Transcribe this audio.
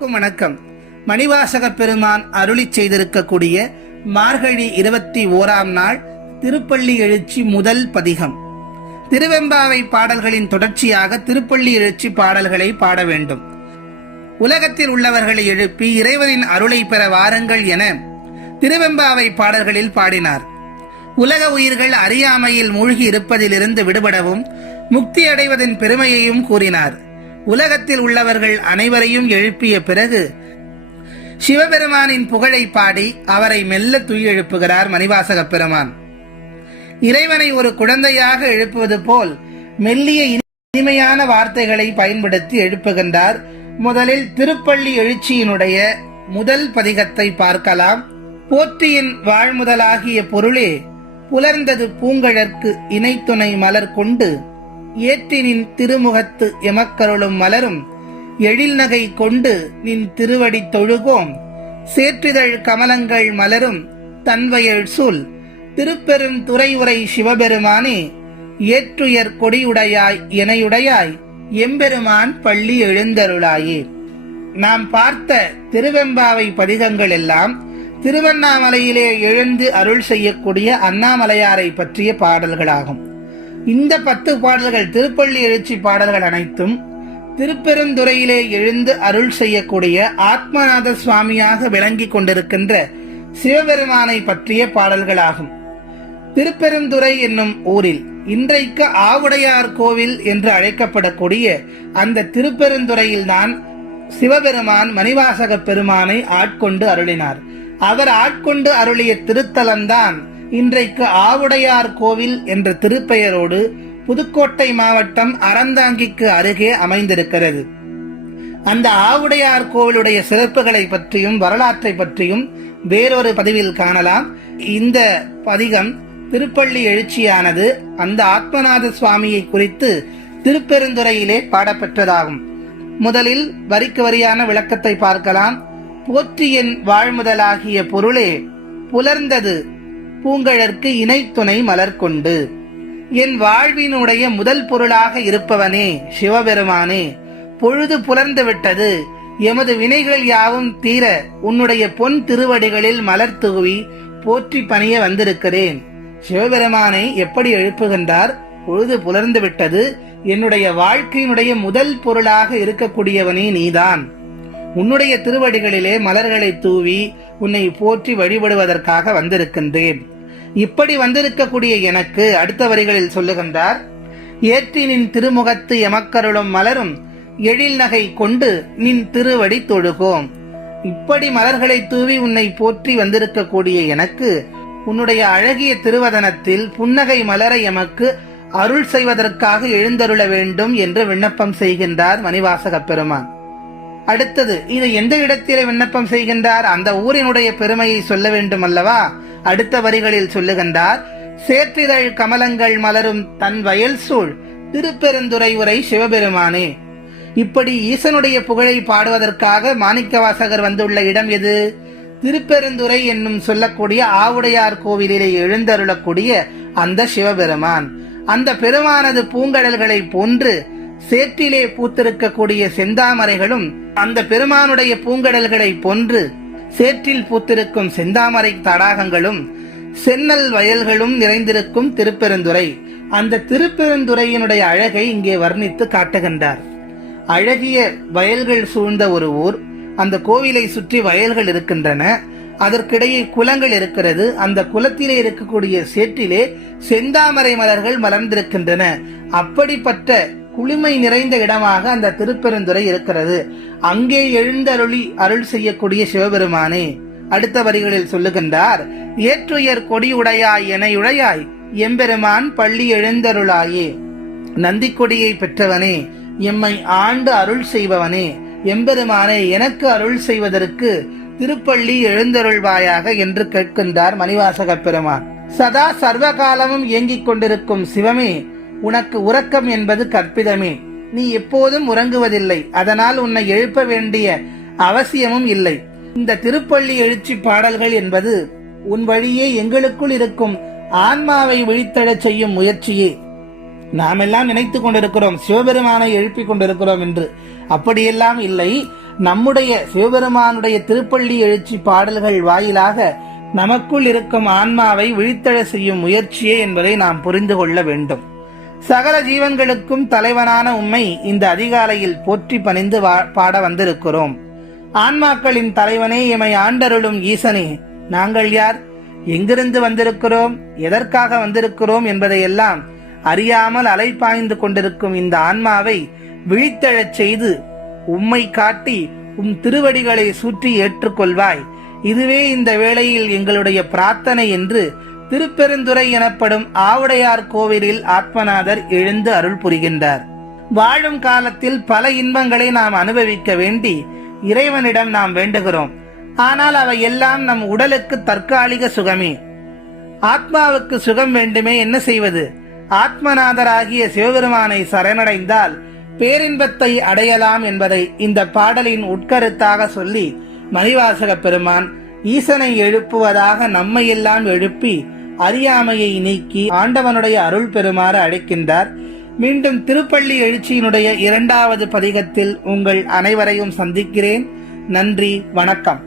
வணக்கம். மணிவாசக பெருமான் அருளி செய்திருக்கக்கூடிய மார்கழி 21ஆம் நாள் திருப்பள்ளி எழுச்சி முதல் பதிகம். திருவெம்பாவை பாடல்களின் தொடர்ச்சியாக திருப்பள்ளி எழுச்சி பாடல்களை பாட வேண்டும். உலகத்தில் உள்ளவர்களை எழுப்பி இறைவனின் அருளை பெற வாருங்கள் என திருவெம்பாவை பாடல்களில் பாடினார். உலக உயிர்கள் அறியாமையில் மூழ்கி இருப்பதிலிருந்து விடுபடவும் முக்தி அடைவதன் பெருமையையும் கூறினார். உலகத்தில் உள்ளவர்கள் அனைவரையும் எழுப்பிய பிறகு சிவபெருமானின் புகழை பாடி அவரை மெல்ல துயிலெழுப்புகிறார் மணிவாசக பெருமான். இறைவனை ஒரு குழந்தையாக எழுப்புவது போல் மெல்லிய இனிமையான வார்த்தைகளை பயன்படுத்தி எழுப்புகின்றார். முதலில் திருப்பள்ளி எழுச்சியினுடைய முதல் பதிகத்தை பார்க்கலாம். போற்றியின் வாழ்முதலாகிய பொருளே, புலர்ந்தது பூங்கழற்கு இணைத்துணை மலர் கொண்டு, ஏற்றினின் திருமுகத்து எமக்கருளும் மலரும், எழில் நகை கொண்டு நின் திருவடி தொழுகோம், சேற்றிதழ் கமலங்கள் மலரும் தன்வயல் சூல், திருப்பெரும் துறை உரை சிவபெருமானே, ஏற்றுயர் கொடியுடையாய் எனையுடையாய், எம்பெருமான் பள்ளி எழுந்தருளாயே. நாம் பார்த்த திருவெம்பாவை பதிகங்கள் எல்லாம் திருவண்ணாமலையிலே எழுந்து அருள் செய்யக்கூடிய அண்ணாமலையாரை பற்றிய பாடல்களாகும். இந்த 10 பாடல்கள் திருப்பள்ளி எழுச்சி பாடல்கள் அனைத்தும் திருப்பெருந்துறையிலே எழுந்து அருள் செய்யக்கூடிய ஆத்மநாத சுவாமியாக விளங்கி கொண்டிருக்கின்ற சிவபெருமானை பற்றிய பாடல்களாகும். திருப்பெருந்துறை என்னும் ஊரில் இன்றைக்கு ஆவுடையார் கோவில் என்று அழைக்கப்படக்கூடிய அந்த திருப்பெருந்துறையில்தான் சிவபெருமான் மணிவாசக பெருமானை ஆட்கொண்டு அருளினார். அவர் ஆட்கொண்டு அருளிய திருத்தலம்தான் இன்றைக்கு ஆவுடையார் கோவில் என்ற திருப்பெயரோடு புதுக்கோட்டை மாவட்டம் அறந்தாங்கிக்கு அருகே அமைந்திருக்கிறது. அந்த ஆவுடையார் கோவிலுடைய சிறப்புகளை பற்றியும் வரலாற்றை பற்றியும் வேறொரு பதிவில் காணலாம். இந்த பதிகம் திருப்பள்ளி எழுச்சியானது அந்த ஆத்மநாத சுவாமியை குறித்து திருப்பெருந்துறையிலே பாடப்பெற்றதாகும். முதலில் வரிக்கு வரியான விளக்கத்தை பார்க்கலாம். போற்றியின் வாழ்முதலாகிய பொருளே, புலர்ந்தது பூங்கழற்கு இணைத்துணை மலர் கொண்டு, என் வாழ்வினுடைய முதல் பொருளாக இருப்பவனே சிவபெருமானே, பொழுது புலர்ந்து விட்டது, எமது வினைகள் யாவும் தீர உன்னுடைய பொன் திருவடிகளில் மலர் தூவி போற்றி பணிய வந்திருக்கிறேன். சிவபெருமானை எப்படி எழுப்புகின்றார்? பொழுது புலர்ந்து விட்டது, என்னுடைய வாழ்க்கையினுடைய முதல் பொருளாக இருக்கக்கூடியவனே நீதான். உன்னுடைய திருவடிகளிலே மலர்களை தூவி உன்னை போற்றி வழிபடுவதற்காக வந்திருக்கின்றேன். இப்படி வந்திருக்கக்கூடிய எனக்கு அடுத்த வரிகளில் சொல்லுகின்றார், ஏற்றி நின் திருமுகத்து எமக்கருளும் மலரும், எழில் நகை கொண்டு நின் திருவடி தொழுகோம். இப்படி மலர்களை தூவி உன்னை போற்றி வந்திருக்கக்கூடிய எனக்கு உன்னுடைய அழகிய திருவதனத்தில் புன்னகை மலர எமக்கு அருள் செய்வதற்காக எழுந்தருள வேண்டும் என்று விண்ணப்பம் செய்கின்றார் மணிவாசக பெருமான். அடுத்தது, இதை எந்த இடத்திலே விண்ணப்பம் செய்கின்றார்? அந்த ஊரினுடைய பெருமையை சொல்ல வேண்டும் அல்லவா? அடுத்த வரிகளில் சொல்லுகின்றார், சேற்றிதழ் கமலங்கள் மலரும் தன் வயல் சூழ் திருப்பெருந்துறை உரை சிவபெருமானே. இப்படி ஈசனுடைய புகழை பாடுவதற்காக மாணிக்கவாசகர் வந்துள்ள இடம் எது? திருப்பெருந்துறை என்னும் சொல்லக்கூடிய ஆவுடையார் கோவிலிலே எழுந்தருளக்கூடிய அந்த சிவபெருமான். அந்த பெருமானது பூங்கடல்களை போன்று சேற்றிலே பூத்திருக்கக்கூடிய செந்தாமரைகளும் அந்த பெருமானுடைய பூங்கடல்களை போன்று சேற்றில் பூத்திருக்கும் செந்தாமரை தடாகங்களும் சென்னல் வயல்களும் நிறைந்திருக்கும் திருப்பெருந்துறை. அந்த திருப்பெருந்துறையினுடைய அழகை இங்கே வர்ணித்து காட்டுகின்றார். அழகிய வயல்கள் சூழ்ந்த ஒரு ஊர். அந்த கோவிலை சுற்றி வயல்கள் இருக்கின்றன. அதற்கிடையே குளங்கள் இருக்கிறது. அந்த குளத்திலே இருக்கக்கூடிய சேற்றிலே செந்தாமரை மலர்கள் மலர்ந்திருக்கின்றன. அப்படிப்பட்ட குளிமை நிறைந்த இடமாக அந்த திருப்பெருந்துறை இருக்கிறது. அங்கே எழுந்தருளி அருள் செய்யக்கூடிய சிவபெருமானே. அடுத்த வரிகளில் சொல்லுகின்றார், ஏற்றுயர் கொடியுடையாய் எனையுடையாய், எம்பெருமான் பள்ளி எழுந்தருளாயே. நந்தி கொடியை பெற்றவனே, எம்மை ஆண்டு அருள் செய்பவனே, எம்பெருமானே எனக்கு அருள் செய்வதற்கு திருப்பள்ளி எழுந்தருள்வாயாக என்று கேட்கின்றார் மணிவாசக பெருமான். சதா சர்வகாலமும் இயங்கிக் கொண்டிருக்கும் சிவமே, உனக்கு உறக்கம் என்பது கற்பிதமே. நீ எப்போதும் உறங்குவதில்லை, அதனால் உன்னை எழுப்ப வேண்டிய அவசியமும் இல்லை. இந்த திருப்பள்ளி எழுச்சி பாடல்கள் என்பது உன் வழியே எங்களுக்குள் இருக்கும் ஆன்மாவை விழித்தெழச் செய்யும் முயற்சியே. நாம் எல்லாம் நினைத்துக் கொண்டிருக்கிறோம் சிவபெருமானை எழுப்பிக் கொண்டிருக்கிறோம் என்று. அப்படியெல்லாம் இல்லை. நம்முடைய சிவபெருமானுடைய திருப்பள்ளி எழுச்சி பாடல்கள் வாயிலாக நமக்குள் இருக்கும் ஆன்மாவை விழித்தெழ செய்யும் முயற்சியே என்பதை நாம் புரிந்து கொள்ள வேண்டும். சகல ஜீவன்களுக்கும் தலைவனான உம்மை இந்த அதிகாலையில் போற்றி பணிந்து பாட வந்திருக்கிறோம். ஆன்மாக்களின் தலைவனே, எமை ஆண்டருளும் ஈசனே, நாங்கள் யார், எங்கிருந்து வந்திருக்கிறோம், எதற்காக வந்திருக்கிறோம் என்பதையெல்லாம் அறியாமல் அலைப்பாய்ந்து கொண்டிருக்கும் இந்த ஆன்மாவை விழித்தெழச் செய்து உம்மை காட்டி உம் திருவடிகளை சுற்றி ஏற்றுக்கொள்வாய். இதுவே இந்த வேளையில் எங்களுடைய பிரார்த்தனை என்று திருப்பெருந்துறை எனப்படும் ஆவுடையார் கோவிலில் ஆத்மநாதர் எழுந்து அருள் புரிகின்றார். வாழும் காலத்தில் பல இன்பங்களை நாம் அனுபவிக்க வேண்டி இறைவனிடம் நாம் வேண்டுகிறோம். ஆனால் அவை எல்லாம் நம் உடலுக்கு தற்காலிக சுகமே. ஆத்மாவுக்கு சுகம் வேண்டுமே, என்ன செய்வது? ஆத்மநாதராகிய சிவபெருமானை சரணடைந்தால் பேரின்பத்தை அடையலாம் என்பதை இந்த பாடலின் உட்கருத்தாக சொல்லி மணிவாசக பெருமான் ஈசனை எழுப்புவதாக நம்மையெல்லாம் எழுப்பி அறியாமையை நீக்கி ஆண்டவனுடைய அருள் பெறுமாறு அழைக்கின்றார். மீண்டும் திருப்பள்ளி எழுச்சியினுடைய 2வது பதிகத்தில் உங்கள் அனைவரையும் சந்திக்கிறேன். நன்றி, வணக்கம்.